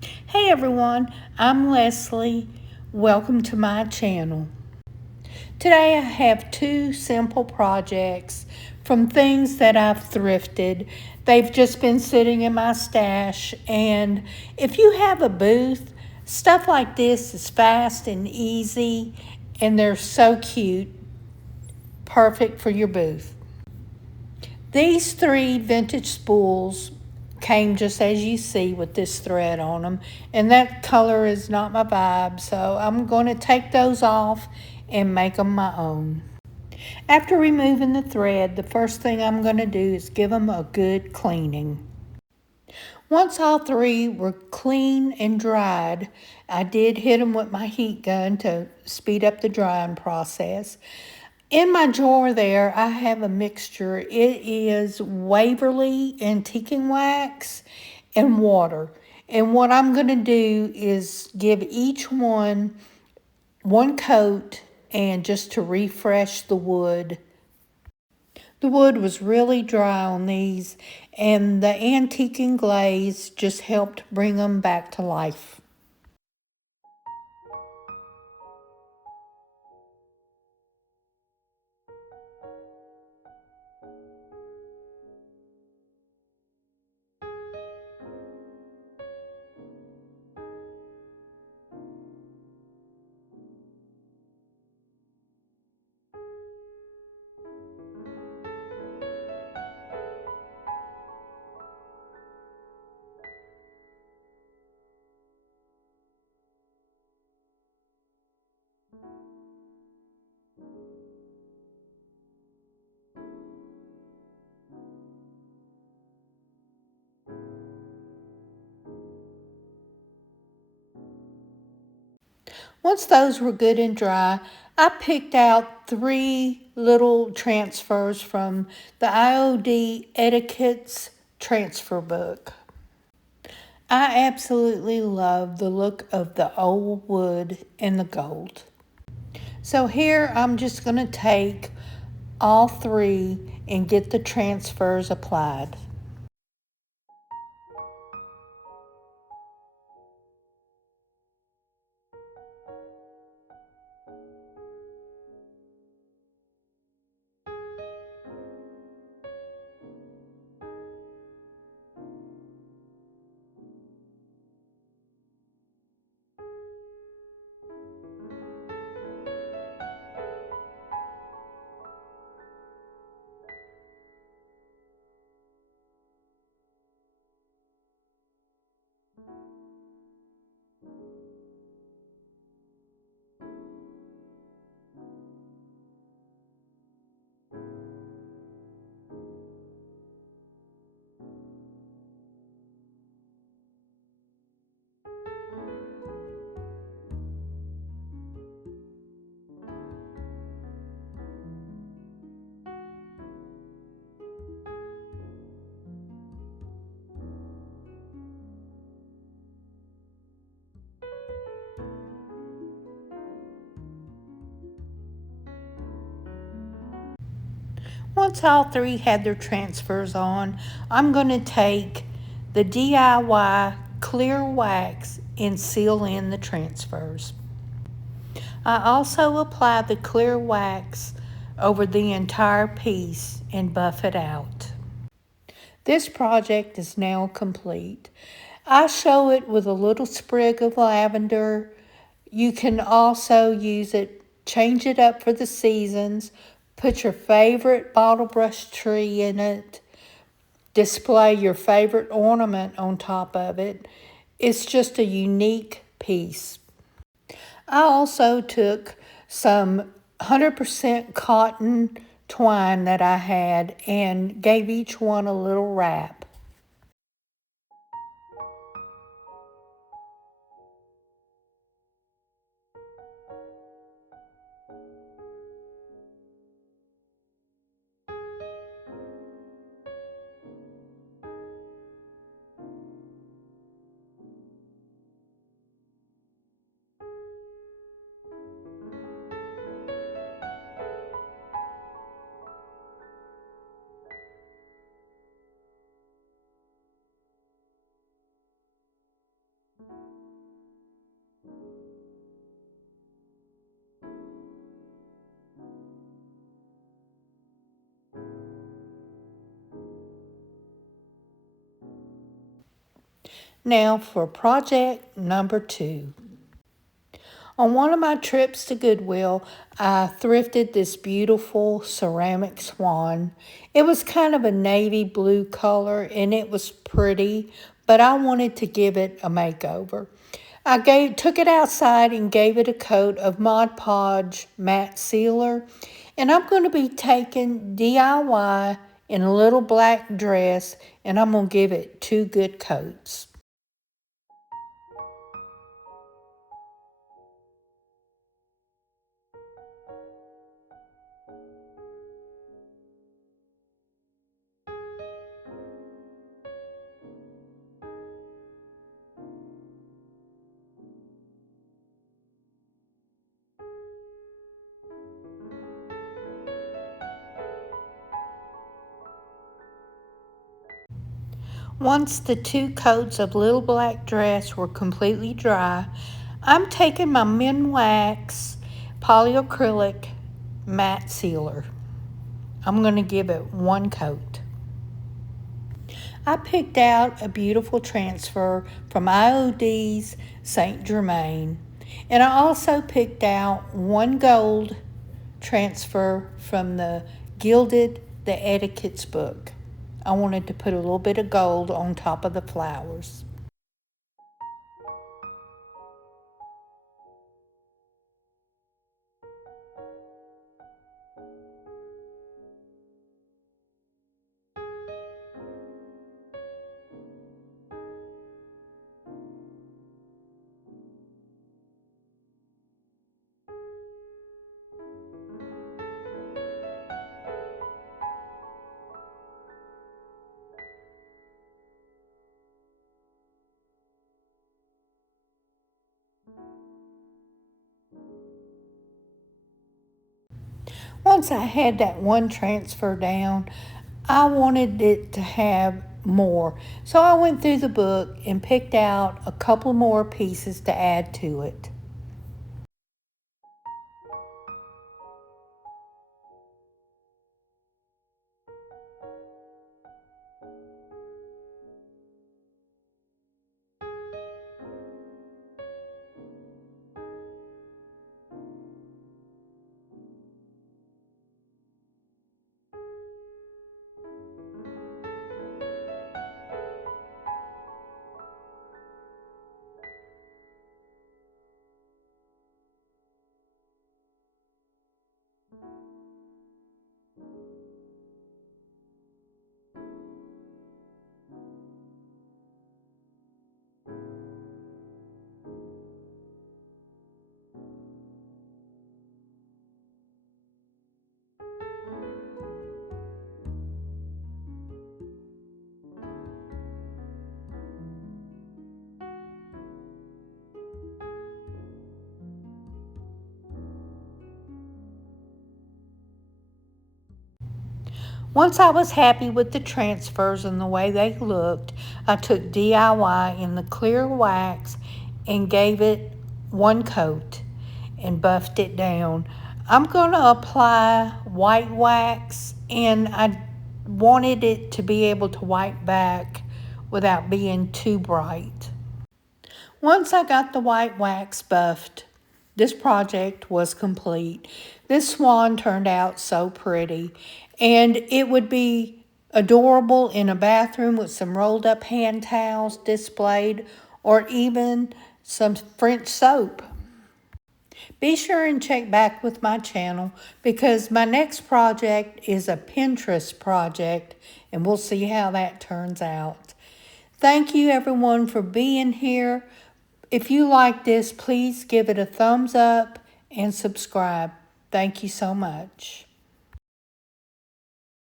Hey everyone, I'm Leslie. Welcome to my channel. Today I have two simple projects from things that I've thrifted. They've just been sitting in my stash, and if you have a booth, stuff like this is fast and easy, and they're so cute, perfect for your booth. These three vintage spools came just as you see with this thread on them, and that color is not my vibe, so I'm going to take those off and make them my own. After removing the thread, the first thing I'm going to do is give them a good cleaning. Once all three were clean and dried, I did hit them with my heat gun to speed up the drying process. In my drawer there, I have a mixture. It is Waverly antiquing wax and water. And what I'm going to do is give each one coat and just to refresh the wood. The wood was really dry on these, and the antiquing glaze just helped bring them back to life. Once those were good and dry, I picked out three little transfers from the IOD Etiquette's transfer book. I absolutely love the look of the old wood and the gold. So here I'm just going to take all three and get the transfers applied. Once all three had their transfers on, I'm going to take the DIY clear wax and seal in the transfers. I also apply the clear wax over the entire piece and buff it out. This project is now complete. I show it with a little sprig of lavender. You can also use it, change it up for the seasons, put your favorite bottle brush tree in it, display your favorite ornament on top of it. It's just a unique piece. I also took some 100% cotton twine that I had and gave each one a little wrap. Now for project number 2. On one of my trips to Goodwill, I thrifted this beautiful ceramic swan. It was kind of a navy blue color and it was pretty, but I wanted to give it a makeover. I took it outside and gave it a coat of Mod Podge matte sealer, and I'm going to be taking DIY in a little black dress, and I'm going to give it 2 good coats. Once the 2 coats of little black dress were completely dry, I'm taking my Minwax polyacrylic matte sealer. I'm going to give it 1 coat. I picked out a beautiful transfer from IOD's St. Germain, and I also picked out 1 gold transfer from the Gilded the Etiquette's book. I wanted to put a little bit of gold on top of the flowers. Once I had that 1 transfer down, I wanted it to have more. So I went through the book and picked out a couple more pieces to add to it. Once I was happy with the transfers and the way they looked, I took DIY in the clear wax and gave it 1 coat and buffed it down. I'm going to apply white wax, and I wanted it to be able to wipe back without being too bright. Once I got the white wax buffed, this project was complete. This swan turned out so pretty, and it would be adorable in a bathroom with some rolled up hand towels displayed, or even some French soap. Be sure and check back with my channel because my next project is a Pinterest project, and we'll see how that turns out. Thank you everyone for being here. If you like this, please give it a thumbs up and subscribe. Thank you so much.